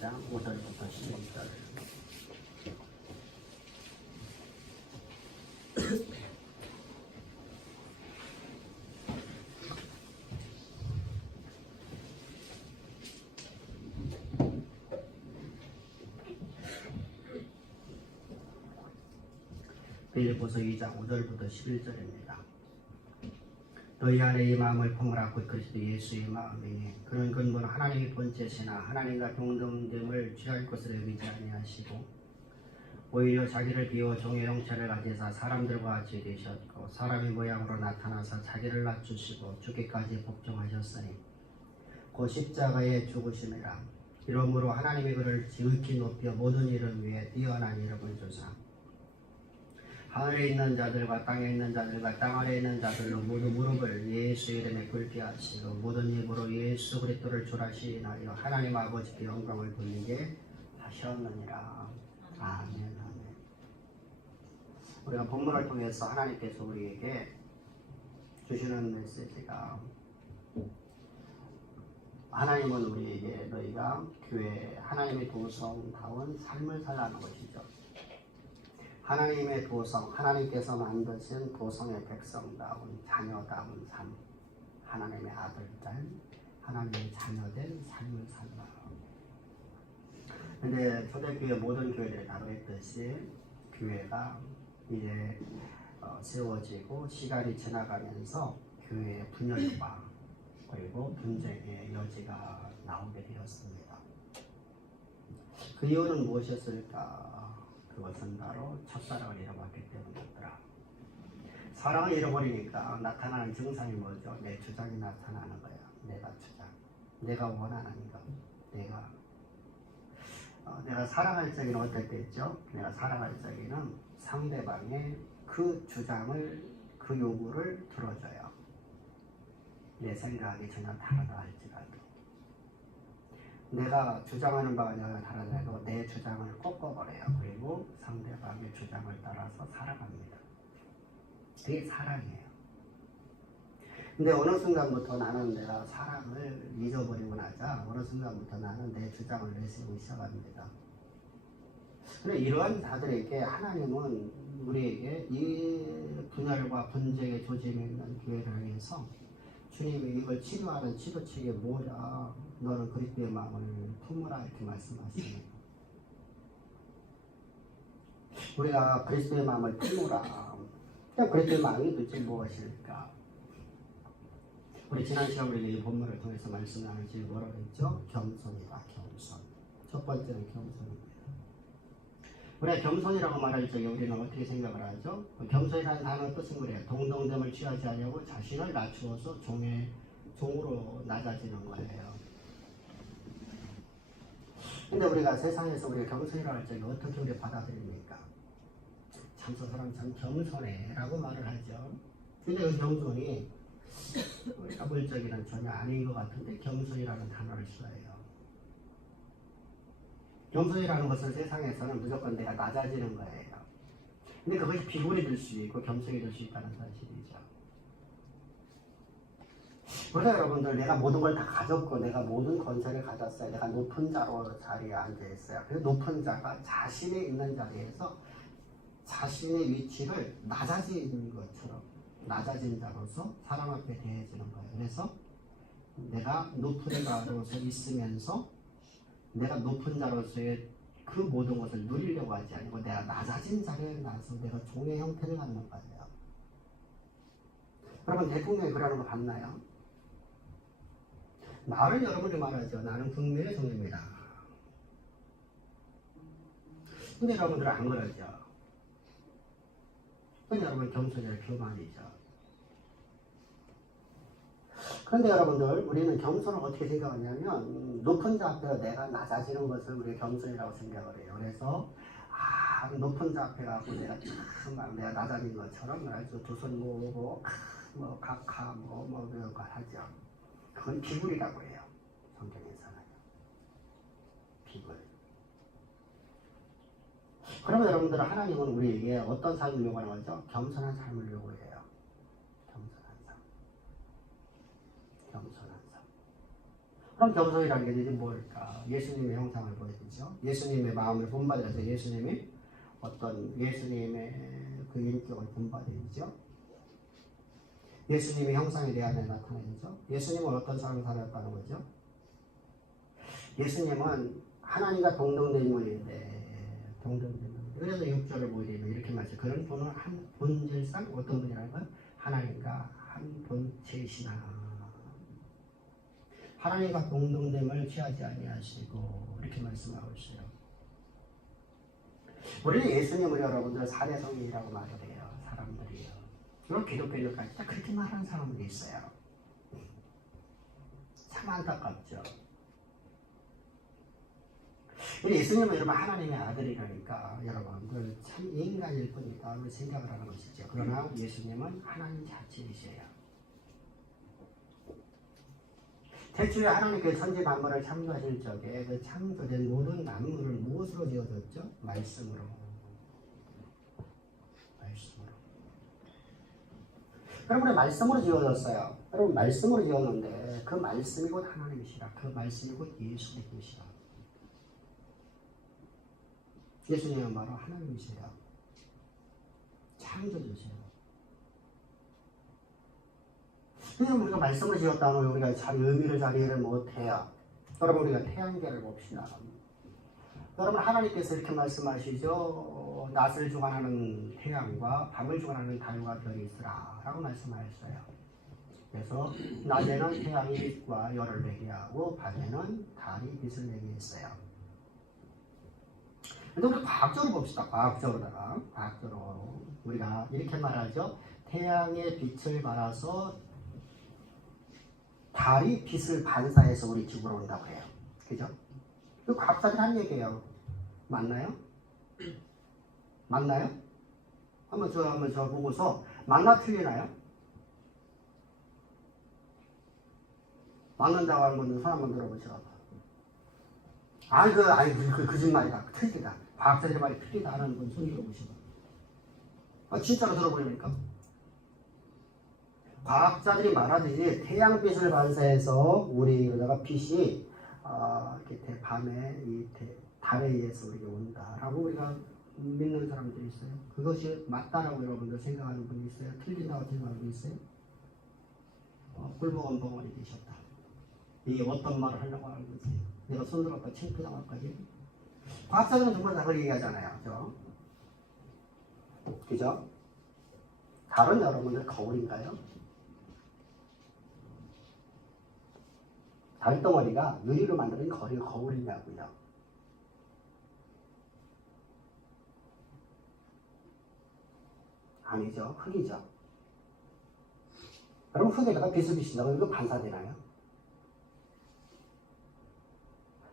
2장 5절부터 11절. 빌립보서 2장 5절부터 11절입니다. 너희 안에 이 마음을 품으라. 곧 그리스도 예수의 마음이니 그는 근본 하나님의 본체시나 하나님과 동등됨을 취할 것을 여기지 아니하시고 오히려 자기를 비워 종의 형체를 가지사 사람들과 같이 되셨고 사람의 모양으로 나타나서 자기를 낮추시고 죽기까지 복종하셨으니 곧 십자가에 죽으심이라. 이러므로 하나님이 그를 지극히 높여 모든 이름 위에 뛰어난 이름을 주사 하늘에 있는 자들과 땅에 있는 자들과 땅 아래에 있는 자들로 모두 무릎을 예수 이름에 꿇게 하시고 모든 입으로 예수 그리스도를 주라 시인하여 하나님 아버지께 영광을 돌리게 하셨느니라. 아멘. 아멘. 우리가 본문을 통해서 하나님께서 우리에게 주시는 메시지가 하나님은 우리에게 너희가 교회 하나님의 도성다운 삶을 살라는 것이죠. 하나님의 도성, 하나님께서 만드신 도성의 백성다운 자녀다운 삶, 하나님의 아들들, 하나님의 자녀된 삶을 살라. 근데 초대교회 모든 교회들이 다 그랬듯이 교회가 이제 세워지고 시간이 지나가면서 교회의 분열과 그리고 분쟁의 여지가 나오게 되었습니다. 그 이유는 무엇이었을까? 그것은 바로 첫사랑을 잃어버렸기 때문이었더라. 사랑을 잃어버리니까 나타나는 증상이 뭐죠? 내 주장이 나타나는 거야. 내가 주장, 내가 원하는 것, 내가 사랑할 적에는 어떨 때 있죠? 내가 사랑할 적에는 상대방의 그 주장을, 그 요구를 들어줘요. 내 생각이 전혀 다르다 할지라도. 내가 주장하는 바가 전혀 다르더라도 내 주장을 꺾어버려요. 그리고 상대방의 주장을 따라서 살아갑니다. 그게 사랑이에요. 근데 어느 순간부터 나는 내가 사랑을 잊어버리고 나자 어느 순간부터 나는 내 주장을 내세우기 시작합니다. 그런데 이러한 자들에게 하나님은 우리에게 이 분열과 분쟁의 조짐이 있는 교회를 향해서 주님이 이걸 치료하는 치료책이 뭐냐, 너는 그리스도의 마음을 품으라 이렇게 말씀하시는. 우리가 그리스도의 마음을 품으라. 그리스도의 마음이 도대체 무엇일까? 우리 지난 시간 우리 이 본문을 통해서 말씀 나누지 뭐라고 했죠? 겸손이다. 겸손. 첫 번째는 겸손입니다. 우리가 겸손이라고 말할 적에 우리는 어떻게 생각을 하죠? 겸손이라는 단어 뜻은 그래요. 동등됨을 취하지 않으려고 자신을 낮추어서 종으로 낮아지는 거예요. 근데 우리가 세상에서 우리가 겸손이라고 할 적에 어떻게 우리 받아들입니까? 참 저 사람 참 겸손해 라고 말을 하죠. 근데 그 겸손이 우리가 볼 적에는 전혀 아닌 것 같은데 겸손이라는 단어를 써요. 겸손이라는 것은 세상에서는 무조건 내가 낮아지는 거예요. 근데 그것이 비굴이 될 수 있고 겸손이 될 수 있다는 사실이죠. 그러다 여러분들 내가 모든 걸 다 가졌고 내가 모든 권세를 가졌어요. 내가 높은 자리에 앉아있어요. 그래서 높은 자가 자신이 있는 자리에서 자신의 위치를 낮아지는 것처럼 낮아진 자로서 사람 앞에 대해지는 거예요. 그래서 내가 높은 자로서 있으면서 내가 높은 자로서의 그 모든 것을 누리려고 하지 않고 내가 낮아진 자리에 나서 내가 종의 형태를 갖는 거예요. 여러분 대통령이 그러는 거 봤나요? 말은 여러분이 말하죠. 나는 국민의 종입니다. 근데 여러분들은 안 그러죠. 그건 여러분 겸손의 교만이죠. 그런데 여러분들 우리는 겸손을 어떻게 생각하냐면 높은 자 앞에 내가 낮아지는 것을 우리가 겸손이라고 생각을 해요. 그래서 높은 자 앞에 가고 내가 참 내가 낮아진 것처럼 아주 두 손 모으고 각하 그런 거 하죠. 그건 비굴이라고 해요. 성경에서는 비굴. 그러면 여러분들 하나님은 우리에게 어떤 삶을 요구하는 거죠? 겸손한 삶을 요구해요. 겸손한 삶. 그럼 겸손이라는 게 이제 뭘까? 예수님의 형상을 보여주죠. 예수님의 마음을 본받아서 예수님의 그 인격을 본받아야죠. 예수님의 형상에 대하여 나타나죠. 예수님은 어떤 삶을 살았다는 거죠? 예수님은 하나님과 동등된 인물인데, 그래서 6절을 보게 되면 이렇게 말해요. 그런 분은 한 본질상 어떤 분이라는 건 하나님과 한 본체이시나. 하나님과 동등됨을 취하지 아니하시고 이렇게 말씀하고 있어요. 우리는 예수님을 여러분들 사대성인이라고 말을 해요. 사람들이요. 그럼 기독교인들까지 다 그렇게 말하는 사람들이 있어요. 참 안타깝죠. 예수님은 여러분 하나님의 아들이라니까 여러분들 참 인간일 뿐이다 생각을 하는 것이죠. 그러나 예수님은 하나님 자체이셔요. 태초에 하나님께서 천지 만물을 창조하실 적에 그 창조된 모든 만물을 무엇으로 지어졌죠? 말씀으로. 여러분의 말씀으로 지어졌어요. 여러분 말씀으로 지었는데 그 말씀이 곧 하나님이시라. 그 말씀이 곧 예수님이시라. 예수님은 바로 하나님이세요. 창조주세요. 그냥 우리가 말씀을 지었다면 우리가 잘 의미를 잘 이해를 못해요. 여러분 우리가 태양계를 봅시다. 여러분 하나님께서 이렇게 말씀하시죠. 낮을 주관하는 태양과 밤을 주관하는 달과 별이 있으라 라고 말씀하셨어요. 그래서 낮에는 태양이 빛과 열을 내게 하고 밤에는 달이 빛을 내게 했어요. 근데 우리 과학적으로 봅시다. 과학적으로 우리가 이렇게 말하죠. 태양의 빛을 받아서 달이 빛을 반사해서 우리 지구로 온다고 해요. 그죠? 그 과학자들이 한 얘기예요. 맞나요? 맞나요? 한번 저 보고서 맞나 틀리나요? 맞는다고 하는 분들 손 한번 들어보시라고. 그 거짓말이다. 틀리다. 과학자들이 말이 틀리다 하는 분 손 들어보시고. 진짜로 들어보려니까. 과학자들이 말하듯이 태양빛을 반사해서 우리가 빛이 이렇게 밤에 이 달에 의해서 우리가 온다라고 우리가 믿는 사람들이 있어요. 그것이 맞다라고 여러분들 생각하는 분이 있어요. 틀린다고 생각하는 분이 있어요. 꿀먹은 벙어리 되셨다. 이게 어떤 말을 하려고 하는 거지? 내가 손들었다 창피당할까지? 과학자들은 정말 다 그렇게 얘기하잖아요. 그죠? 달은 여러분들 거울인가요? 달덩어리가 유리로 만드는 거울이냐고요. 아니죠. 흙이죠. 여러분 흙에다가 빛을 비친다고 이거 반사되나요?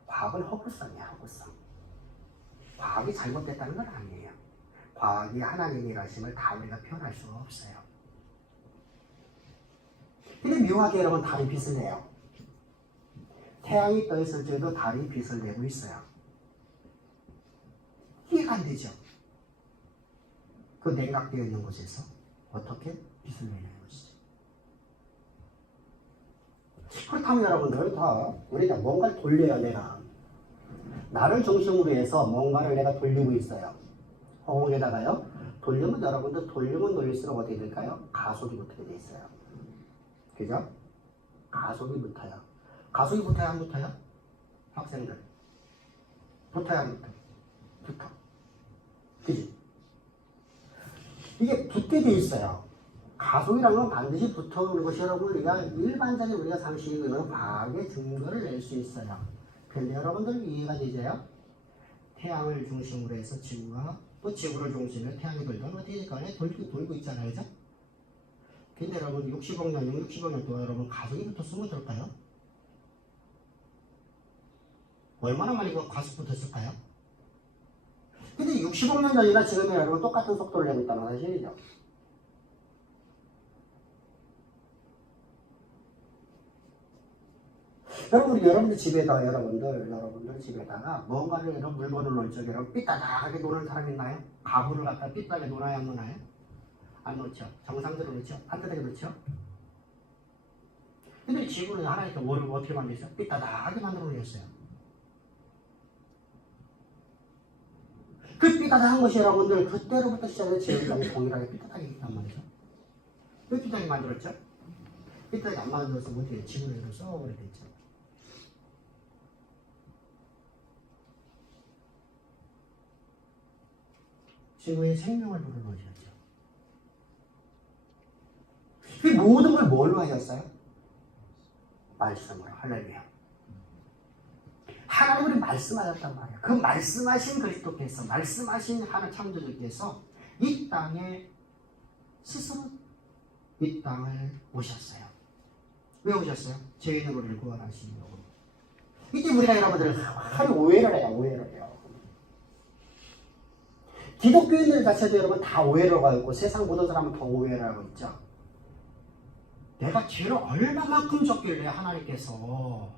과학은 허구성이야. 허구성. 과학이 잘못됐다는 건 아니에요. 과학이 하나님의 일하심을 다 우리가 표현할 수가 없어요. 근데 묘하게 여러분 달이 빛을 내요. 태양이 떠있을 때도 달이 빛을 내고 있어요. 이해가 안 되죠? 그 냉각되어 있는 곳에서 어떻게 빛을 내는 것이죠. 그렇다면 여러분들 우리가 뭔가를 돌려야 내가 나를 중심으로 해서 뭔가를 내가 돌리고 있어요. 허공에다가요. 돌리면 여러분들 돌릴수록 어떻게 될까요? 가속이 붙게 돼 있어요. 그죠? 가속이 붙어요. 가속이 붙어야 안 붙어요? 학생들 붙어야 안 붙어요? 붙어. 그지? 이게 붙게 돼 있어요. 가속이라는 건 반드시 붙어오는 것이 여러분 우리가 일반적인 우리가 상식으로 과학의 증거를 낼 수 있어요. 그런데 여러분들 이해가 되세요? 태양을 중심으로 해서 지구가 또 지구를 중심으로 태양이 돌면 어떻게 될까요? 돌고 있잖아요. 그죠? 근데 여러분 60억 년 동안 여러분 가속이 붙었으면 어떨까요? 얼마나 많이 가속 붙었을까요? 근데 60억 년 전이나 지금이 여러분 똑같은 속도를 내고 있다는 사실이죠. 여러분들 집에다가 여러분들 집에다가 뭔가를 이런 물건을 놓을 적에 여러분 삐딱하게 노는 사람 있나요? 가구를 갖다 삐딱하게 놓아야 안 놓나요? 안 놓죠. 정상대로 놓죠. 반듯하게 놓죠. 근데 지구는 하나님께 뭐를 어떻게 만들었어요? 삐딱하게 만들어 놓으셨어요. 그 삐딱한 것이 여러분들 그때로부터 시작해서 지금까지 동일하게 삐딱하게 있단 말이죠. 왜 삐딱하게 만들었죠? 삐딱하게 안 만들어서 어떻게 지구를 썩어버리게 됐죠. 지구에 생명을 불어넣으셨죠. 그 모든 걸 뭘로 하셨어요? 말씀으로. 할렐루야. 하나님이 말씀하셨단 말이에요. 그 말씀하신 그리스도께서, 말씀하신 하나님 창조주께서 이 땅에 스스로 이 땅을 오셨어요. 왜 오셨어요? 죄인의 우리를 구원하시려고. 이때 우리가 여러분들 하루 오해를 해요. 오해를 해요. 기독교인들 자체도 여러분 다 오해를 하고 있고 세상 모든 사람은 더 오해를 하고 있죠. 내가 죄를 얼마만큼 졌길래 하나님께서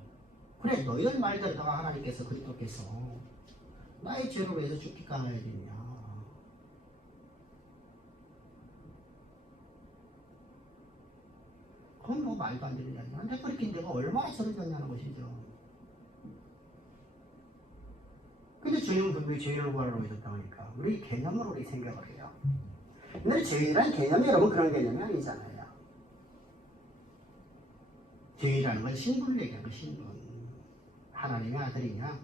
그래 너희들 말대로다가 하나님께서 그리스도께서 나의 죄를 위해서 죽기까 하나야 되냐. 그건 뭐 말도 안 되는 이야기야. 근데 그렇게 내가 얼마나 죄를 졌냐는 것이죠. 근데 주님은 분명히 죄인을 구하러 오셨다고 하니까 우리 개념으로 우리 생각을 해요. 근데 죄인이라는 개념이 여러분 그런 개념이 아니잖아요. 죄인이라는 건 신분을 얘기하는 신분. 하나님의 아들이냐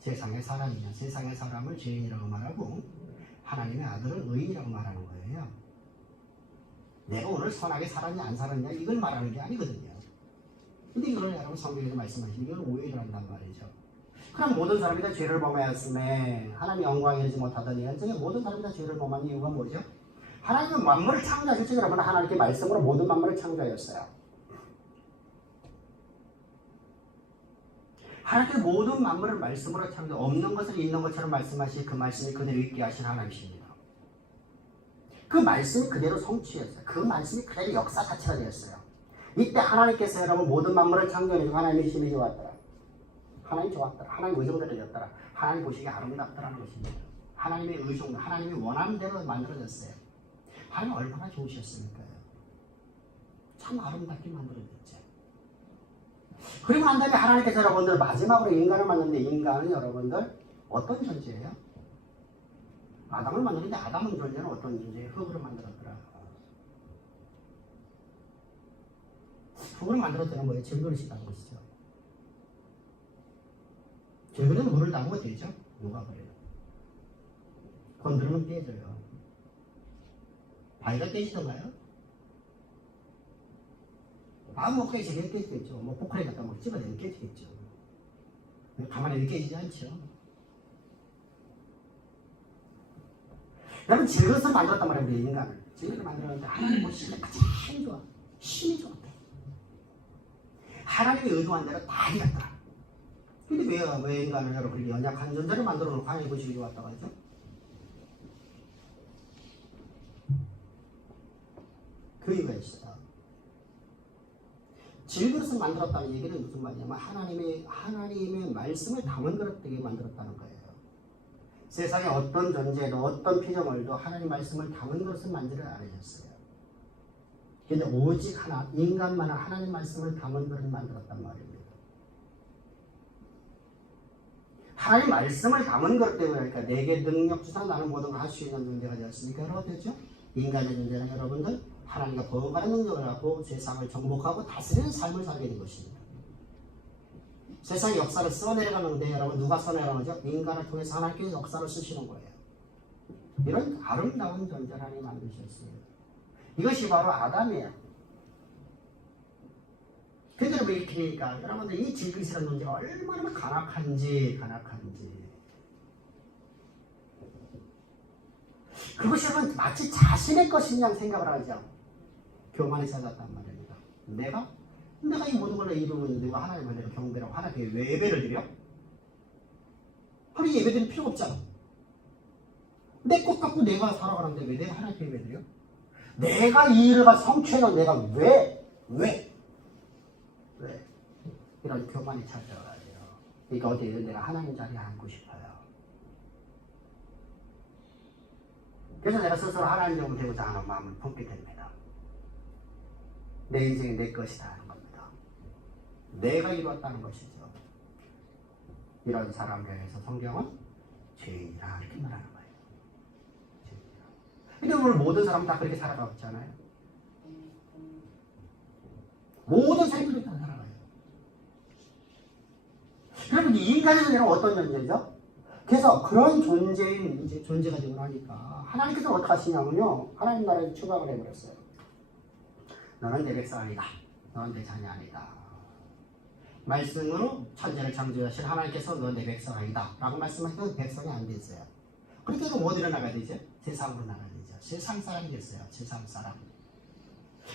세상의 사람이냐. 세상의 사람을 죄인이라고 말하고 하나님의 아들은 의인이라고 말하는 거예요. 내가 오늘 선하게 살았냐 안 살았냐 이걸 말하는 게 아니거든요. 근데 이걸 여러분 성경에서 말씀하시는 이건 오해를 한단 말이죠. 그럼 모든 사람이 다 죄를 범하였음에 하나님 영광에 이르지 못하더니 현장에 모든 사람이 다 죄를 범한 이유가 뭐죠? 하나님은 만물을 창조하셨죠. 여러분 하나님께 말씀으로 모든 만물을 창조하였어요. 하나님께 모든 만물을 말씀으로 창조, 없는 것을 있는 것처럼 말씀하시 그 말씀이 그대로 있게 하신 하나님이십니다. 그 말씀이 그대로 성취했어요. 그 말씀이 그대로 역사 자체가 되었어요. 이때 하나님께서 여러분 모든 만물을 창조해주고 하나님의 힘이 좋았더라. 하나님 좋았더라. 하나님 의정대로였더라. 하나님 보시기에 아름답더라는 것입니다. 하나님의 의정, 하나님이 원하는 대로 만들어졌어요. 하나님 얼마나 좋으셨습니까요? 참 아름답게 만들어졌죠. 그리고 난 다음에 하나님께서 여러분들 마지막으로 인간을 만드는데 인간은 여러분들 어떤 존재예요? 아담을 만드는데 아담은 존재는 어떤 존재예요? 흙으로 만들었더라. 흙으로 만들었다는 거예요. 질그릇이라는 것이죠. 질그릇은 물을 담으면 되죠. 녹아버려요. 건드리면 깨져요. 바위가 깨지던가요? 뭐 깨지긴 깨지겠죠. 뭐 포크레인 갖다 막 찍어내면 깨지겠죠. 가만히 깨지지 않죠. 여러분 질그릇을 만들었단 말이에요. 우리 인간을. 질그릇을 만들었는데 하나님 보시기에 가장 힘이 좋아. 힘이 좋았대. 하나님이 의도한 대로 다 해갔더라. 근데 왜 인간을 여러분 연약한 존재를 만들어 놓고 하나님 보시기 좋았다고 하죠? 그 이유가 있어요. 질그릇을 만들었다는 얘기는 무슨 말이냐면 하나님의 말씀을 담은 그릇 되게 만들었다는 거예요. 세상에 어떤 존재도 어떤 피조물도 하나님 말씀을 담은 것을 만들어 않으셨어요. 근데 오직 하나 인간만은 하나님 말씀을 담은 그릇을 만들었단 말입니다. 하나님 말씀을 담은 것 때문에 그러니까 내게 능력 주사 나는 모든 걸 할 수 있는 존재가 되었으니까 여러분 됐죠? 인간의 존재는 여러분들 하나님과 번갈아 능력을 갖고 세상을 정복하고 다스리는 삶을 살게 된 것입니다. 세상의 역사를 써내려가는데 여러분 누가 써내려가는 거죠? 인간을 통해서 하나님께서 역사를 쓰시는 거예요. 이런 아름다운 존재를 하나님 만드셨어요. 이것이 바로 아담이에요. 근데 여러분 이렇게 되니까 여러분들 이 질그릇이라는 존재가 얼마나 간악한지 그것이 여러분 마치 자신의 것인 양 생각을 하죠. 교만이 찾았단 말입니다. 내가 이 모든 걸 이루고 있는데 내가 하나님을 내가 경배라고 하나님께 왜 예배를 드려? 하나님 예배 드릴 필요가 없잖아. 내 것 갖고 내가 살아가는데 왜 내가 하나님께 예배 드려? 내가 이 일을 성취해놓은 내가 왜? 이런 교만이 찾아와요. 그러니까 어디에 내가 하나님 자리에 앉고 싶어요. 그래서 내가 스스로 하나님 되고자 하는 마음을 품게 됩니다. 내 인생이 내 것이다 하는 겁니다. 내가 이루었다는 것이죠. 이런 사람에 대해서 성경은 죄인이라 이렇게 말하는 거예요. 근데 오늘 모든 사람 다 그렇게 살아가고 있잖아요. 모든 사람이 그렇게 살아가요. 그러면 이 인간의 존재는 어떤 존재죠? 그래서 그런 존재인 이제 존재가 되고 나니까 하나님께서 어떻게 하시냐면요. 하나님 나라에 추방을 해버렸어요. 너는 내 백성 아니다. 너는 내 자녀 아니다. 말씀으로 천지를 창조하신 하나님께서 너는 내 백성 아니다. 라고 말씀하시면 백성이 안 됐어요. 그렇게 해서 어디로 나가야 되죠? 세상으로 나가야 되죠. 세상 사람이 됐어요. 세상 사람.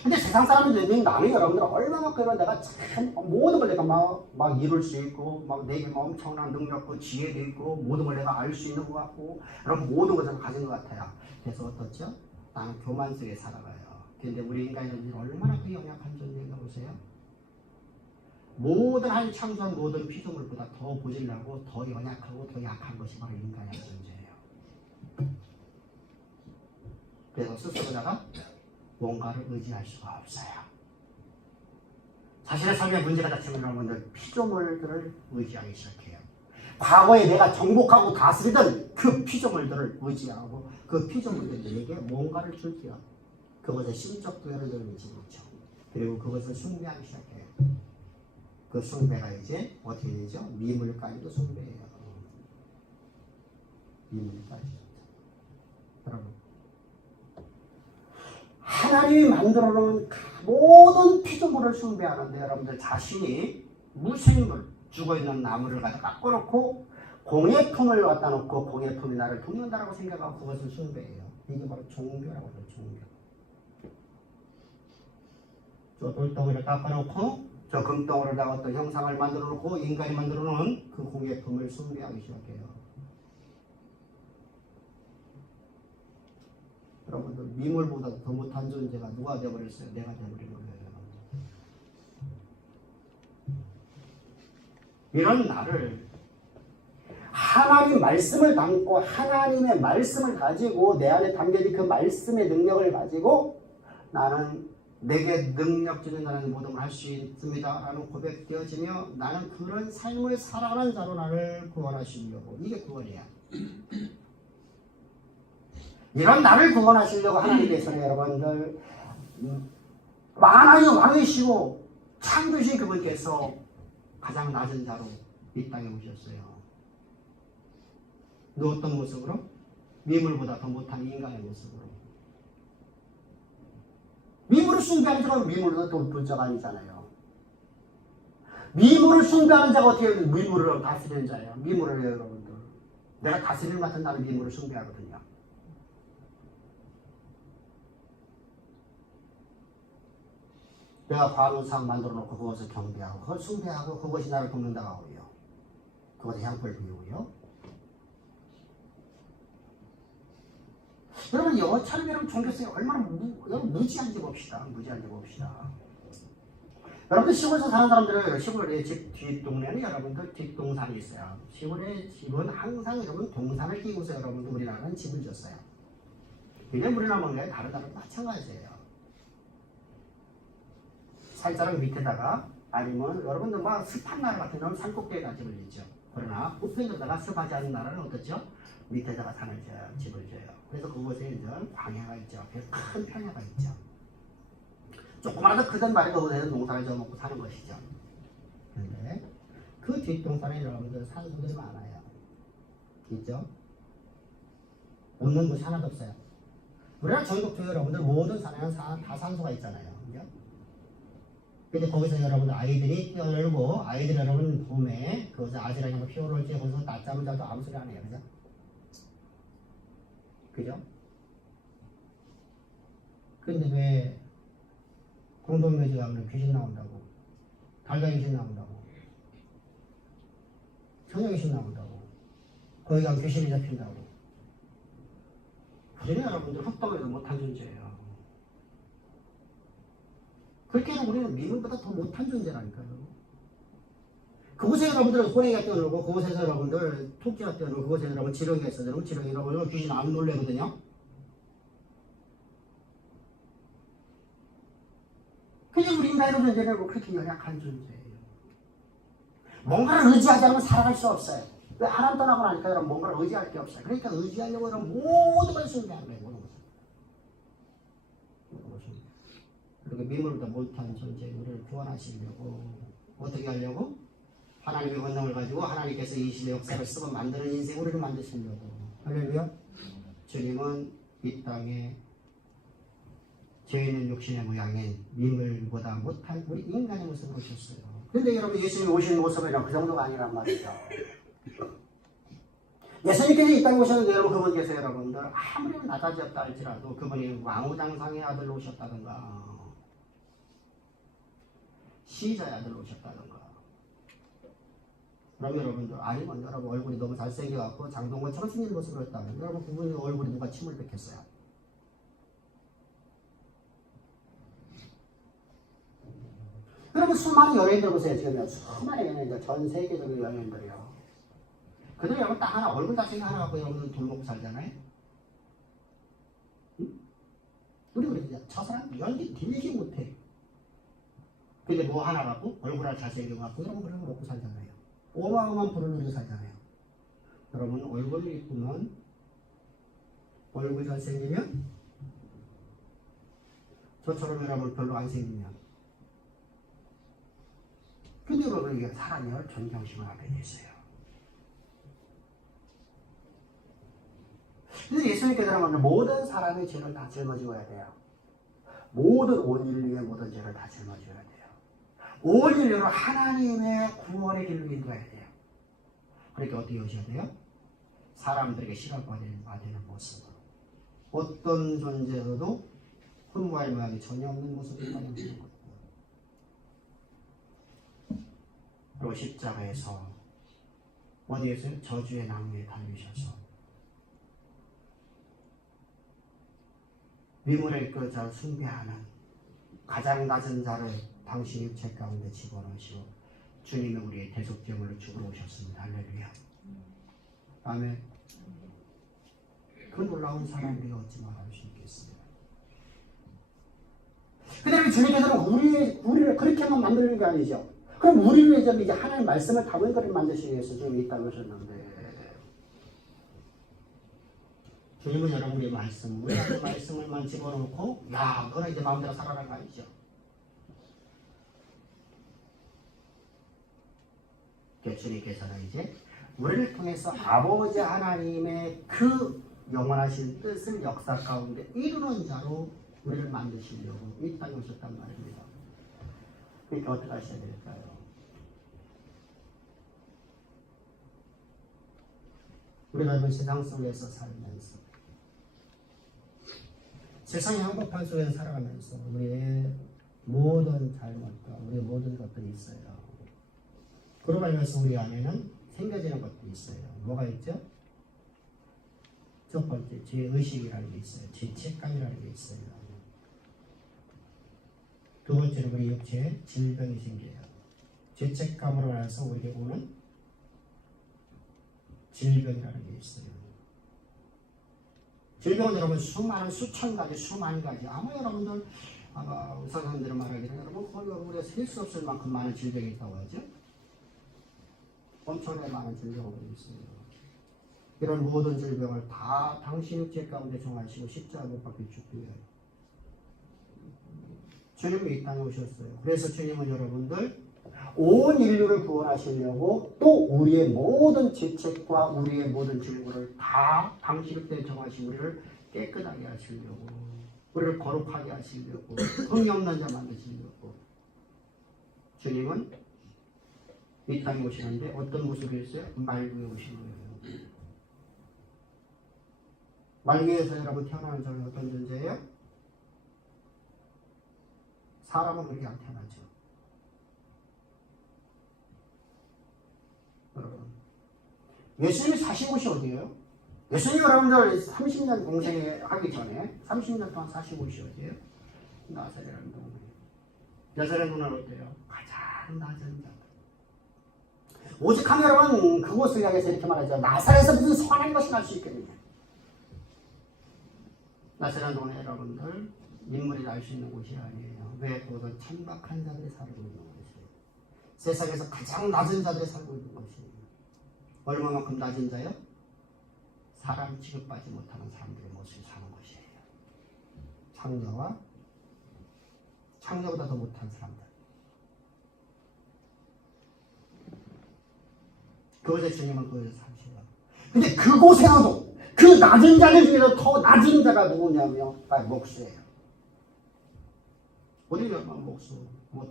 근데 세상 사람들이 나는 여러분들 얼마나 그런 내가 참 모든 걸 내가 막 이룰 수 있고 막 내게 엄청난 능력도 지혜도 있고 모든 걸 내가 알 수 있는 것 같고 그런 모든 것을 가진 것 같아요. 그래서 어떻죠? 나는 교만 속에 살아가요. 근데 우리 인간은 얼마나 그 연약한 존재인가 보세요. 모든 하나님 창조한 모든 피조물보다 더 보질라고 더 연약하고 더 약한 것이 바로 인간의 존재예요. 그래서 스스로다가 뭔가를 의지할 수가 없어요. 자신의 삶에 문제가 닥치면 여러분들 피조물들을 의지하기 시작해요. 과거에 내가 정복하고 다스리던 그 피조물들을 의지하고 그 피조물들에게 뭔가를 줄게요. 그것에 심적 부여를 늘리지 못죠. 그리고 그것을 숭배하기 시작해요. 그 숭배가 이제 어떻게 되죠? 미물까지도 숭배해요. 미물까지. 여러분. 하나님이 만들어놓은 모든 피조물을 숭배하는데 여러분들 자신이 무생물, 죽어있는 나무를 갖다 깎아놓고 공의 품을 갖다 놓고 공의 품이 나를 돕는다라고 생각하고 그것을 숭배해요. 이게 바로 종교라고 해요. 종교. 저 돌덩이를 깎아놓고 저 금덩어리에다가 어떤 형상을 만들어놓고 인간이 만들어놓은 그 공의 품을 숭배하기 시작해요. 여러분들 미물보다 더 못한 존재가 누가 되어버렸어요? 내가 되어버린 거예요. 이런 나를 하나님 말씀을 담고 하나님의 말씀을 가지고 내 안에 담겨진 그 말씀의 능력을 가지고 나는 내게 능력 주는 나는 모든 걸 할 수 있습니다 라는 고백되어지며 나는 그런 삶을 살아가는 자로 나를 구원하시려고 이게 구원이야. 이런 나를 구원하시려고 하나님께서는 여러분들 만왕의 왕이시고 창조주신 그분께서 가장 낮은 자로 이 땅에 오셨어요. 어떤 모습으로? 미물보다 더 못한 인간의 모습으로. 미물을 숭배하는 자가 미물보다 더 높은 자가 아니잖아요. 미물을 숭배하는 자가 어떻게 미물을 다스리는 자예요? 미물을 해요, 여러분들. 내가 다스릴 맡은 나는 미물을 숭배하거든요. 내가 관우상 만들어 놓고 그것을 경배하고 그걸 숭배하고 그것이 나를 돕는다고 하고요. 그것에 향불 피우고요. 여러분 여처럼 여러분 종교성이 얼마나 여러분 무지한지 봅시다. 무지한지 봅시다. 여러분들 시골에서 사는 사람들은 시골의 집 뒷동네는 여러분들 뒷동산이 있어요. 시골의 집은 항상 여러분 동산을 끼고서 여러분들 우리나라는 집을 졌어요. 이게 우리나라 뭔가에 다른 마찬가지예요. 살짝 밑에다가 아니면 여러분들 막 습한 나라 같은 경우는 산꼭대기에다 집을 짓죠. 그러나 우편에다가 습하지 않은 나라는 어떻죠? 밑에다가 산을 져요. 집을 져요. 그래서 그곳에 이제 광야가 있죠. 큰 평야가 있죠. 조그마하다 크든 말이든 그곳에는 농사를 져먹고 사는 것이죠. 그런데 그 뒷동산에 여러분들 산소들이 많아요. 있죠? 없는 곳이 하나도 없어요. 우리나라 전국에 여러분들 모든 산에는 다 산소가 있잖아요. 그죠? 근데 거기서 여러분들 아이들이 뛰어놀고 아이들이 여러분 봄에 거기서 아지랑이 한번 피어놀 때 거기서 낮잠을 자도 아무 소리 안 해요. 그죠? 그죠? 근데 왜 공동묘지 가면 귀신 나온다고 달걀 귀신 나온다고 처녀 귀신 나온다고 거기 가면 귀신이 잡힌다고 그러니 여러분들 헛떡에도 못한 존재예요. 그렇게 해서 우리는 미물보다 더 못한 존재라니까요. 그곳에 여러분들은 호랭이가 뛰어놀고 그곳에서 여러분들 토끼가 뛰어놀고 그곳에 여러분 지렁이가 있어요. 여러분 지렁이 여러분 귀신 안 놀래거든요. 근데 우리 인간의 존재는 그렇게 연약한 존재예요. 뭔가를 의지하지 않으면 살아갈 수 없어요. 왜 하나님 떠나고 나니까 여러분 뭔가를 의지할 게 없어요. 그러니까 의지하려고 여러분 모든 걸 숭배하는 거예요. 모든 것을. 그리고 미물도 못한 존재 우리를 구원하시려고 어떻게 하려고? 하나님의 권능을 가지고 하나님께서 이 시대 역사를 쓰고 만드는 인생 우리를 만드시려고. 할렐루야. 주님은 이 땅에 죄 있는 육신의 모양인 미물보다 못한 우리 인간의 모습으로 오셨어요. 그런데 여러분 예수님이 오신 모습이랑 그 정도가 아니란 말이죠. 예수님께서 이 땅에 오셨는데 여러분 그분께서 여러분들 아무리 낮아졌다 할지라도 그분이 왕우장상의 아들로 오셨다든가 시자의 아들로 오셨다든가 그럼 여러분들 아니면 여러분 얼굴이 너무 잘생겨갖고 장동건처럼 생긴 모습으로 했다면 여러분 그분의 얼굴에 누가 침을 뱉겠어요? 여러분 수많은 연예인들 보세요. 지금 수많은 연예인들 전 세계적인 연예인들이요. 그들 여러분 딱 하나 얼굴 잘생긴 하나 갖고 여러분들 돈 먹고 살잖아요. 응? 우리 그러죠. 저 사람 연기 되게 못해. 근데 뭐 하나 갖고 얼굴 하나 잘생겨갖고 여러분 그런 거 먹고 살잖아요. 어마어마한 불을 누리고 살잖아요. 여러분 얼굴이 이쁘면 얼굴 잘생기면 저처럼 여러분 별로 안 생기면 근데 여러분 이게 사람이 존경심을 하게 됐어요. 근데 예수님께서 하는 모든 사람의 죄를 다 짊어지어야 돼요. 모든 온 인류의 모든 죄를 다 짊어져야 돼요. 온 인류를 하나님의 구원의 길로 인도해야 돼요. 그러니까 어떻게 오셔야 돼요? 사람들에게 시각화되는 모습으로. 어떤 존재에서도 흠과의 모양이 전혀 없는 모습을 따르는 거예요. 그리고 십자가에서 어디에서요? 저주의 나무에 달리셔서 미물의 그 자를 숭배하는 가장 낮은 자를 당신 육체 가운데 집어넣으시고 주님이 우리의 대속제물로 죽으러 오셨습니다. 할렐루야. 아멘. 그 놀라운 사랑 우리가 어찌 말할 수 있겠어요. 근데 주님께서는 우리를 그렇게만 만드는 게 아니죠. 그럼 우리를 이제 하나님 말씀을 담은 것을 만드시기 위해서 지금 이 땅에 오셨는데 주님은 여러분의 말씀, 우리의 말씀을만 집어넣고 야 너는 이제 마음대로 살아라는 거 아니죠. 주님께서는 이제 우리를 통해서 아버지 하나님의 그 영원하신 뜻을 역사 가운데 이루는 자로 우리를 만드시려고 이 땅에 오셨단 말입니다. 그러니까 어떻게 하셔야 될까요? 우리가 이번 세상 속에서 살면서 세상의 한복판 속에서 살아가면서 우리의 모든 잘못과 우리의 모든 것들이 있어요. 그러고 말면서 우리 안에는 생겨지는 것도 있어요. 뭐가 있죠? 첫 번째, 죄의식이라는 게 있어요. 죄책감이라는 게 있어요. 두 번째로 우리 육체에 질병이 생겨요. 죄책감으로 인해서 우리에게 오는 질병이라는 게 있어요. 질병은 여러분 수많은 수천 가지, 수만 가지. 아마 여러분들 아마 의사 선생님들은 말하기를 여러분 거의 우리가 셀 수 없을 만큼 많은 질병이 있다고 하죠. 엄청나게 많은 질병들이 있어요. 이런 모든 질병을 다 당신 육체 가운데 정하시고 십자가 못 박혀 죽기 위하여 주님이 이 땅에 오셨어요. 그래서 주님은 여러분들 온 인류를 구원하시려고 또 우리의 모든 죄책과 우리의 모든 질고를 다 당신 육체에 정하시고 우리를 깨끗하게 하시려고 우리를 거룩하게 하시려고 흠이 없는 자 만드시려고 주님은 이 땅에 오시는데 어떤 모습이었어요? 말구에 오신 거예요. 말구에서 여러분 태어나는 자는 어떤 존재예요? 사람은 그렇게 안 태어나죠. 여러분 예수님이 사신 곳이 어디예요? 예수님 여러분들 30년 공생하기 전에 30년 동안 사신 곳이 어디예요? 나사렛이라는 동네. 나사렛 문화는 어때요? 가장 낮은 자. 오직 한 여러분 그곳을 향해서 이렇게 말하죠. 나사렛에서 무슨 선한 것이 날 수 있겠느냐. 나사렛 동네 여러분들 인물이 날 수 있는 곳이 아니에요. 왜? 그것은 천박한 자들이 살고 있는 곳이에요. 세상에서 가장 낮은 자들이 살고 있는 것이에요. 얼마만큼 낮은 자요? 사람 취급받지 못하는 사람들의 모습이 사는 것이에요. 창녀보다 더 못한 사람들. 그것에 주님은 그것을 사셔요. 근데 그곳에서도 그 낮은 자들 중에서 더 낮은 자가 누구냐면 목수예요. 우리는 목수,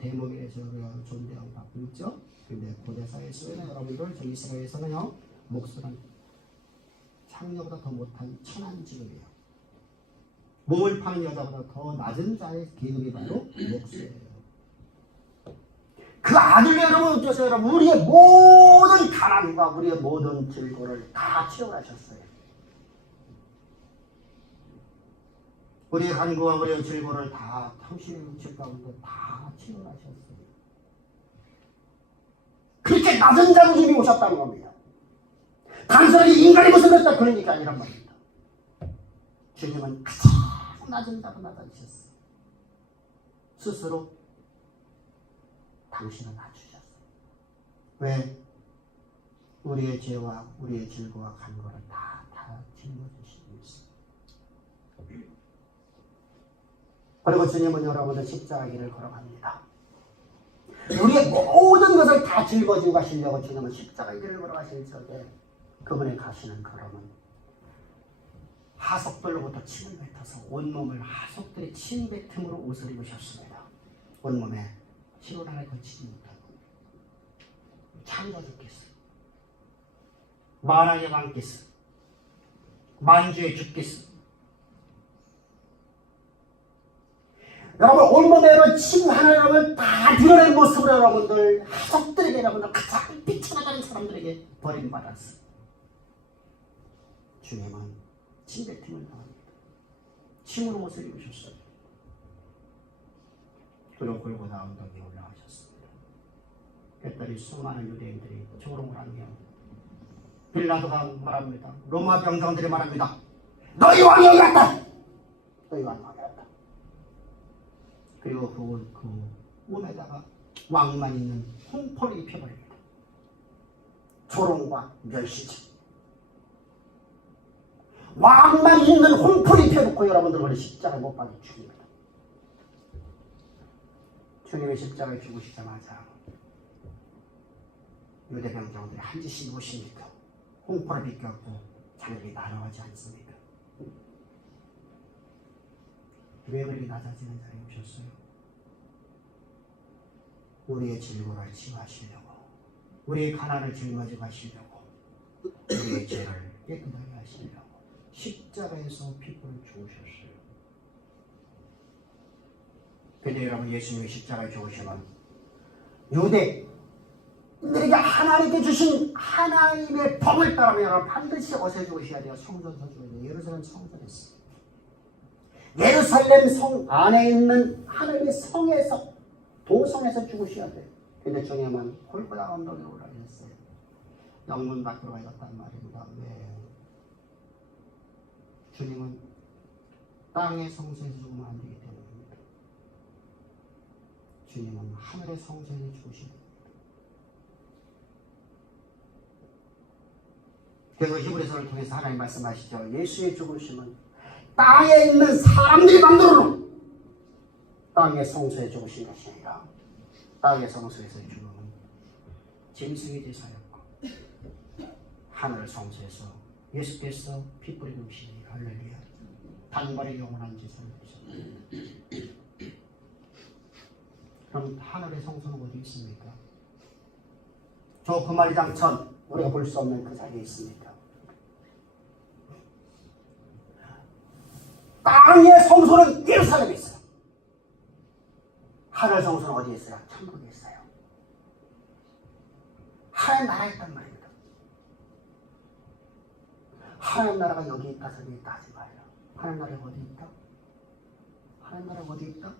대목에서 우리가 존재하고 받고 있죠. 근데 고대사회에서는 여러분들 저 이스라엘에서는요, 목수는 창녀보다 더 못한 천한 직업이에요. 몸을 파는 여자보다 더 낮은 자의 계급이 바로 목수예요. 그 아들이 여러분 어쩌세요? 여러분 우리의 모든 가난과 우리의 모든 질고를 다 채워하셨어요. 우리의 간구와 우리의 질고를 다 당신의 육체 가운데 다 채워하셨어요. 그렇게 낮은 자로 주님이 오셨다는 겁니다. 단순하게 인간의 모습을 했다 그런 얘기가 아니란 말입니다. 주님은 가장 낮은 자로 나타나셨어요. 스스로 당신은 낮추셨어요. 왜? 우리의 죄와 우리의 질고와 간고를 다 짊어지시고 있어요. 그리고 주님은 여러분의 십자가 길을 걸어갑니다. 우리의 모든 것을 다 짊어지고 가시려고 주님은 십자가 길을 걸어가실 적에 그분의 가시는 걸음은 하석들로부터 침을 뱉어서 온몸을 하석들의 침 뱉음으로 옷을 입으셨습니다. 온몸에 피로 하나 거치지 못하고 참가 죽겠어. 만하게 남겠어. 만주에 죽겠어. 여러분 온몸에 침 하나를 다 드러낸 모습으로 여러분들 하석들에게 여러분들 가장 비춰나가는 사람들에게 버림받았어. 주님은 침뱉음을 당합니다. 침으로 옷을 입으셨어요. 그리고 골고다 언덕에 올라가셨습니다. 그랬더니 수많은 유대인들이 조롱을 하며 빌라도가 말합니다. 로마 병장들이 말합니다. 너희 왕이 여기 왔다. 너희 왕이 여기 왔다. 그리고 그 몸에다가 왕만 있는 홍포를 입혀버립니다. 조롱과 멸시죠. 왕만 있는 홍포를 입혀놓고 여러분들 원래 십자가에 못 박혀 죽입니다. 주님의 십자가에 죽으시자마자 유대 병장들이 한 짓씩 오십니까? 홍포를 비껴갖고 자기들이 날아가지 않습니까? 왜 그렇게 낮아지는 자리에 오셨어요? 우리의 질고를 치유하시려고, 우리의 가난을 짊어지고 하시려고, 우리의 죄를 깨끗하게 하시려고 십자가에서 피부를 주우셨어요. 근데 여러분 예수님이 십자가에 죽으시면 유대인들에게 하나님께 주신 하나님의 법을 따르면 반드시 어디서 죽으셔야 돼요? 성전에서 죽어야 돼요. 예루살렘 성전에서. 예루살렘 성 안에 있는 하나님의 성에서, 도성에서 죽으셔야 돼요. 근데 주님은 골고다 언덕에 올라가셨어요. 영문 밖으로 가셨단 말입니다. 왜? 주님은 땅의 성소에서 죽으면 안 되기 때문입니다. 주님은 하늘의 성소에 죽으신 겁니다. 그래서 히브리서를 통해서 하나님 말씀하시죠. 예수의 죽으심은 땅에 있는 사람들이 만들어놓은 땅의 성소에 죽으신 것이 아니라 땅의 성소에서의 죽음은 짐승의 제사였고 하늘 성소에서 예수께서 피 뿌리고 오시니 할렐루야 단번에 영원한 제사를 주셨습니다. 그럼 하늘의 성소는 어디 있습니까? 저 금화리장 천 우리가 볼 수 없는 그 자리에 있습니다. 땅의 성소는 예루살렘에 있어요. 하늘 성소는 어디에 있어요? 천국에 있어요. 하나님 나라에 있단 말입니다. 하나님 나라가 여기 있다 저기 있다 하지 마요. 하나님 나라가 어디 있다? 하나님 나라가 어디 있다?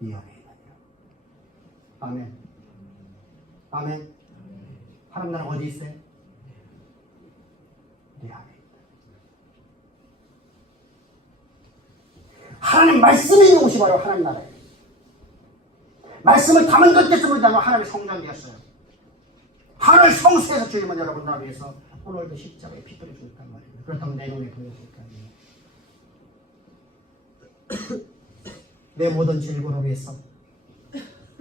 이 안에 있느니라. 아멘. 아멘. 하나님 나라 어디 있어요? 네 안에 있다. 하나님 말씀이 있는 곳이 바로 하나님 나라예요. 말씀을 담은 것 때문에 하나님의 성전되었어요. 하늘 성수에서 주님은 여러분 나를 위해서 오늘도 십자가에 피 뿌려 주었단 말이에요. 그렇다면 내 눈에 보여줄 거 아니에요. 내 모든 질고로 위해서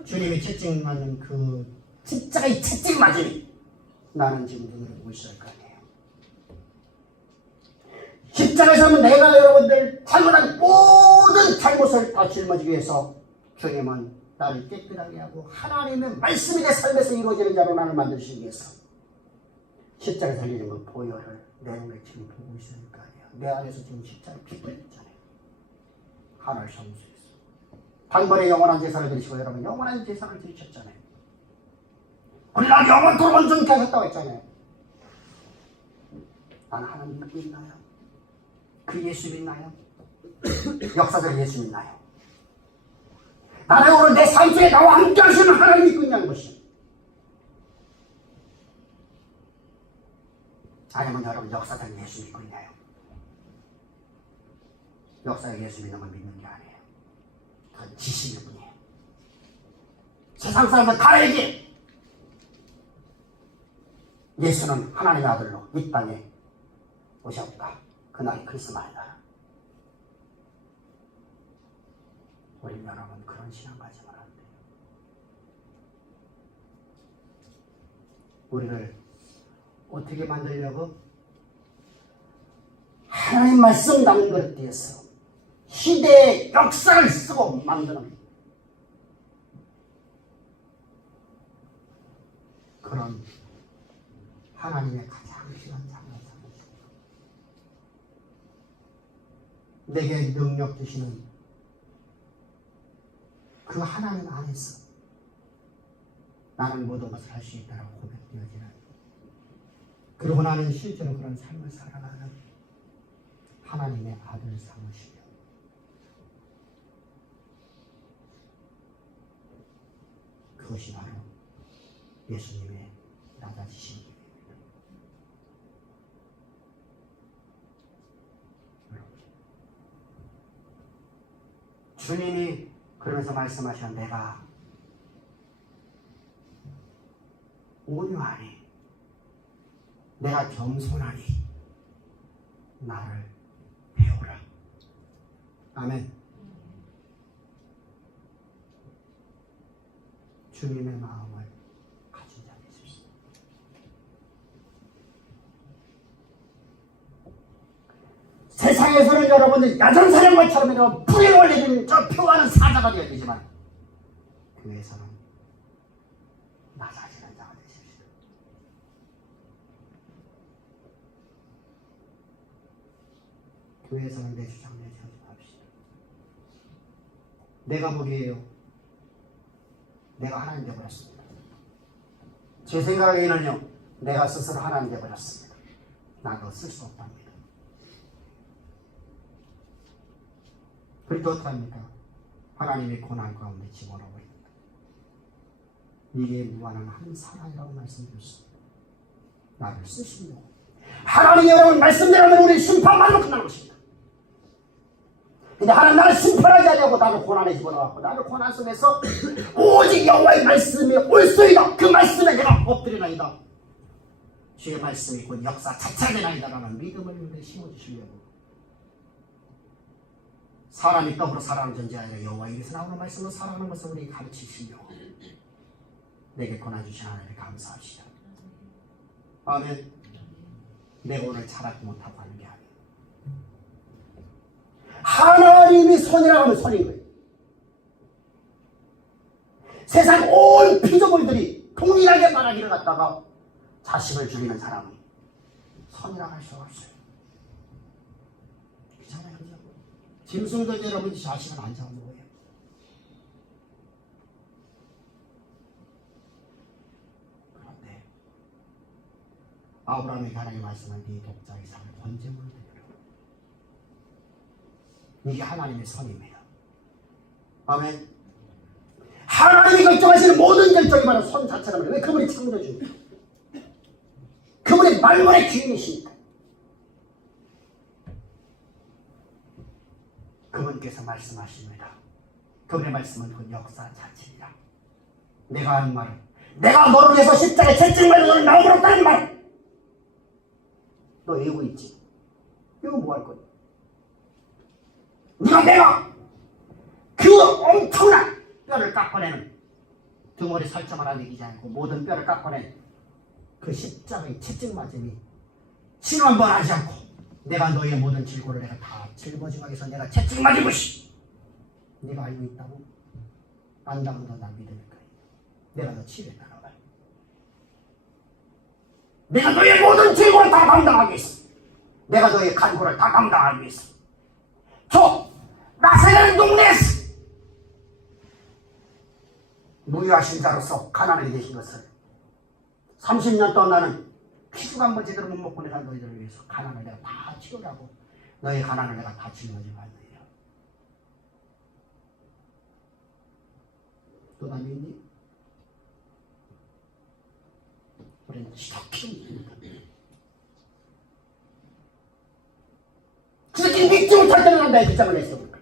주님이 채찍 맞는 그 십자가의 채찍 맞으니 나는 지금 눈으로 보고 있을 거 아니에요. 십자가에서 내가 여러분들 잘못한 모든 잘못을 다 짊어지기 위해서 주님은 나를 깨끗하게 하고 하나님의 말씀이 내 삶에서 이루어지는 자로 나를 만드시기 위해서 십자가에 달리는 그 보혈을 내 눈에 지금 보고 있을 거 아니에요. 내 안에서 지금 십자가에 피 흘렸잖아요. 하늘 성수에서 단번에 영원한 제사를 드리시고 여러분 영원한 제사를 드리셨잖아요. 그러나 영원토록 온전케 하셨다고 했잖아요. 나는 하나님 믿나요? 그 예수 믿나요? 역사적 예수 믿나요? 나는 오늘 내 삶 속에 나와 함께 하시는 하나님 믿고 있냐는 것이. 아니면 여러분 역사적 예수 믿고 있나요? 역사적 예수 믿는 걸 믿는 게 아니에요. 그건 지식일 뿐이에요. 세상 사람들 다 얘기해. 예수는 하나님의 아들로 이 땅에 오셨다. 그날이 크리스마스다. 우리 여러분 그런 신앙 가지면 안 돼요. 우리를 어떻게 만들려고? 하나님 말씀 남은 그릇 뒤에서 시대의 역사를 쓰고 만드는 그런 하나님의 가장 귀한 장면입니다. 내게 능력 주시는 그 하나님 안에서 나는 모든 것을 할 수 있다고 고백되어지는, 그리고 나는 실제로 그런 삶을 살아가는 하나님의 아들 삼으시며 그것이 바로 예수님의 낮아지신 길입니다. 주님이 그러면서 말씀하신 내가 온유하니 내가 겸손하니 나를 배우라. 아멘. 주님의 마음을 가진 자 되십시오. 세상에서는 여러분들 야전사령관처럼 불에 올리는 저 표하는 사자가 되어야 되지만 교회에서는 낮아지는 자가 되십시오. 교회에서는 내 주장 내세우지 맙시다. 내가 보기에요, 내가 하나님 되어버렸습니다. 제 생각에는요, 내가 스스로 하나님 되어버렸습니다. 나도 쓸 수 없답니다. 그리고 어떡합니까? 하나님의 고난 가운데 집어넣어버립니다. 이게 무한한 한 사랑이라고 말씀드렸습니다. 나를 쓰시려고. 하나님이 여러분 말씀대로는 우리 심판만으로 끝나는 것입니다. 근데 하나님 나를 심판하지 않냐고 나를 고난에 집어넣어갖고 나를 고난 속에서 오직 여호와의 말씀이 옳소이다. 그 말씀에 내가 엎드리나이다. 주의 말씀이 곧 역사 자체가 되나이다라는 믿음을 우리에게 심어주시려고. 사람이 떡으로 살아가는 존재 아니라 여호와의 입에서 나오는 말씀으로 살아가는 것을 우리에게 가르치시며 내게 권해주신 하나님께 감사합시다. 아멘. 내가 오늘 잘하지 못하고 하는 게 아니에요. 하나님이 손이라고 하면 손인 거예요. 세상 온 피조물들이 동일하게 말하기를 갖다가 자식을 죽이는 사람은 손이라고 할 수가 없어요. 그렇잖아요. 그죠? 짐승들 여러분이 자식을 안 잡는 거예요. 그런데 아브라함에게 하나님이 말씀한 네 독자 이삭을 번제물로 드리라. 이게 하나님의 선입니다. 아멘. 하나님이 결정하시는 모든 결정이 바로 손 자체라 말이에요. 왜? 그분이 창조주니까. 그분이 말문의 주인이시니까. 그분 주께서 말씀하십니다. 그분의 말씀은 그 역사 자체이다. 내가 한 말은, 내가 너를 위해서 십자가에 채찍맞은 너를 나오므로다는 말, 너 이거 있지? 이거 뭐 할 거야? 내가 그 엄청난 뼈를 깎아내는, 등골에 살점을 안 이기지 않고 모든 뼈를 깎아낸 그 십자가의 채찍맞음이 신호 한 번 하지 않고 내가 너의 모든 질고를 내가 다 짊어지고 해서 내가 채찍맞은 것이, 네가 알고 있다고? 안다고 너 나 믿으니까 내가 너 치료했다는 말. 내가 너의 모든 질고를 다 감당하겠어. 내가 너의 간고를 다 감당하겠어. 저 나사렛 동네에서 무유하신 자로서 가난하게 되신 것을 30년 동안 나는 키죽 한 번 제대로 못 먹고 내가 너희들을 위해서 가난을 내가 다 치료하고 너의 가난을 내가 다 짊어지고 간 거예요. 또 나 믿니? 우리는 지독히 지금 믿지 못할 때는 나의 빗장을 내세울까?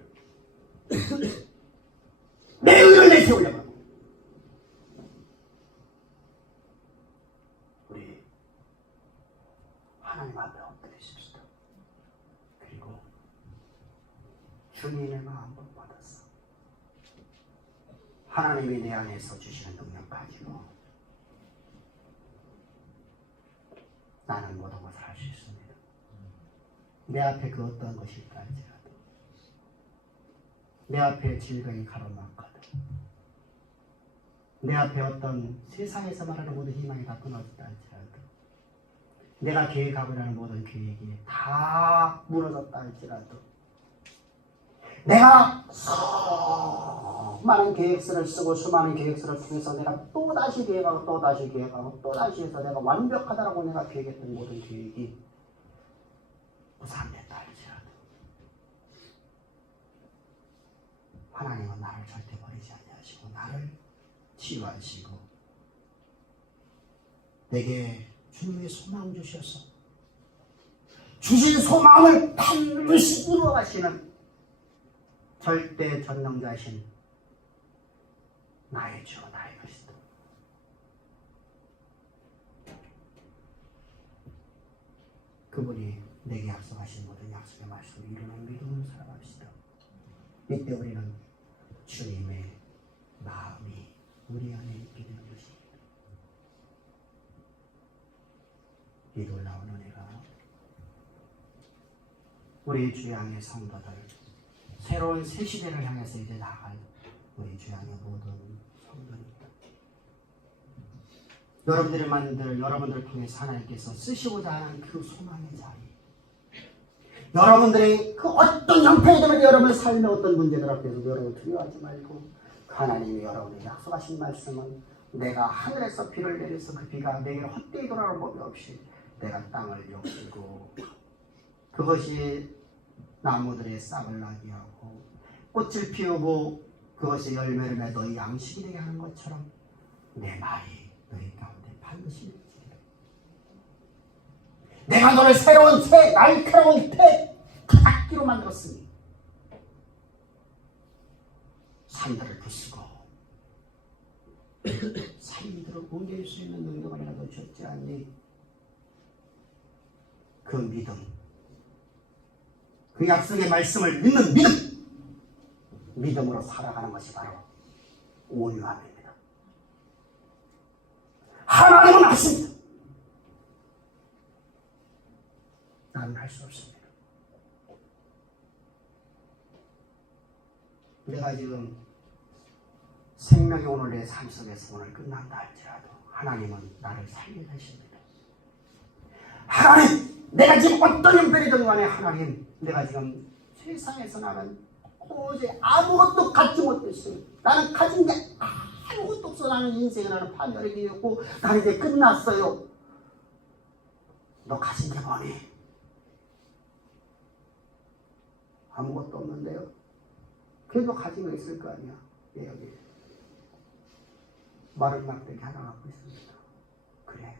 내 의를 내세우려고 하고. 우리 하나님 앞에 엎드리십시다. 그리고 주님의 마음을 받았어. 하나님이 내 안에서 주시는 능력 가지고 나는 모든 것을 할 수 있습니다. 내 앞에 그 어떤 것일까 할지라도, 내 앞에 질병이 가로막거든, 내 앞에 어떤 세상에서 말하는 모든 희망이 다 끊어졌다 할지라도, 내가 계획하고 있는 모든 계획이 다 무너졌다 할지라도, 내가 수많은 계획서를 쓰고 수많은 계획서를 통해서 내가 또다시 계획하고 또다시 계획하고 또다시 해서 내가 완벽하다라고 내가 계획했던 모든 계획이 무산됐다 할지라도 하나님은 나를 절대 버리지 아니하시고 나를 치유하시고 내게 주님의 소망 주셔서 주신 소망을 반드시 이루어가시는 절대 전능자신 나의 주, 나의 그리스도. 그분이 내게 약속하신 모든 약속의 말씀을 이루는 믿음으로 살아갑시다. 이때 우리는 주님의 마음이 우리 안에 있게 되는 것입니다. 이 놀라운 은혜가 우리 주양의 성도들, 새로운 새 시대를 향해서 이제 나갈 우리 주양의 모든 성도입니다. 여러분들이 만들, 여러분들을 통해서 하나님께서 쓰시고자 하는 그 소망의 자리, 여러분들의 그 어떤 형편이든 여러분의 삶의 어떤 문제들 앞에서 여러분 두려워하지 말고, 하나님이 여러분에게 약속하신 말씀은 내가 하늘에서 비를 내려서 그 비가 내게 헛되이 돌아오는 법이 없이 내가 땅을 욕쓰고 그것이 나무들의 싹을 나게 하고 꽃을 피우고 그것이 열매를 맺어 너희 양식이 되게 하는 것처럼 내 말이 너희 가운데 반드시 이루어지리라. 내가 너를 새로운 새 날카로운 타작기로 만들었으니 산들을 부수고 산들을 옮길 수 있는 능력을 내가 너 줬지 않니? 그 믿음, 그 약속의 말씀을 믿는 믿음으로 살아가는 것이 바로 온유함입니다. 하나님은 아십니다. 나는 할 수 없습니다. 내가 지금 생명이 오늘 내 삶 속에서 오늘 끝난다 할지라도 하나님은 나를 살려내십니다. 하나님, 내가 지금 어떤 형편이든 간에 하나님, 내가 지금 세상에서 나는 도저히 아무것도 갖지 못했어요. 나는 가진 게 아무것도 없어. 나는 인생에 나는 판결의 길이었고 나는 이제 끝났어요. 너 가진 게 뭐니? 아무것도 없는데요. 그래도 가진 거 있을 거 아니야. 예, 여기 마른 막대기 하나 갖고 있습니다. 그래,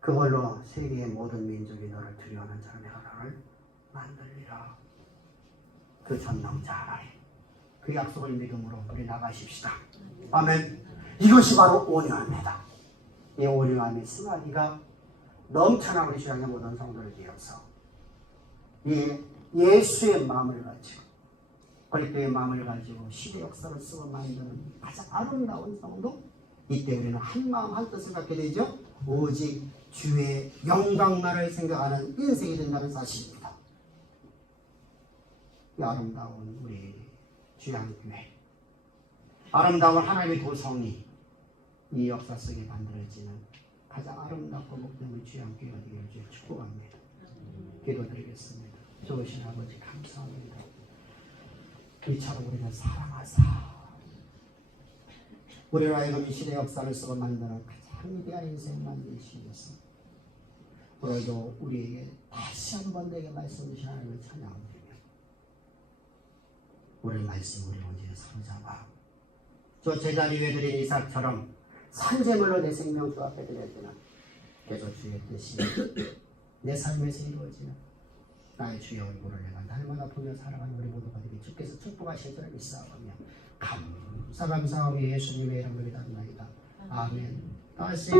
그걸로 세계의 모든 민족이 너를 두려워하는 자로 내가 너를 만들리라. 그 전능자 하나님, 그 약속을 믿음으로 우리 나가십시다. 아멘. 이것이 바로 온유함이다. 이 온유함의 승화기가 넘쳐나 우리 주양의 모든 성도를 위해서 이 예수의 마음을 가지고 그리스도의 마음을 가지고 시대 역사를 쓰고 만드는 가장 아름다운 성도. 이때 우리는 한 마음 한 뜻을 갖게 되죠. 오직 주의 영광만을 생각하는 인생이 된다는 사실입니다. 이 아름다운 우리 주양교회, 아름다운 하나님의 도성이 이 역사 속에 만들어지는 가장 아름답고 복된 주양교회가 되기를 주의 축복합니다. 기도드리겠습니다. 좋으신 아버지 감사합니다. 이처럼 우리를 사랑하사 우리를 하여금 이 시대 역사를 쓰고 만드는 가장 위대한 인생 만드시면서 오늘도 우리에게 다시 한번 내게 말씀 주신 하나님을 찬양드리며 우리 말씀 우리 오지에 사로잡아 저 제자리 외드린 이삭처럼 산재물로 내 생명 주 앞에 드릴 때는 계속 주의 뜻이 내 삶에서 이루어지는 나의 주의 얼굴을 내가 날마다 보며 살아가는 우리 모두가 되게 주께서 축복하실 줄 믿사오며 감사하며 예수님의 이름으로 기도합니다. 아멘. 다시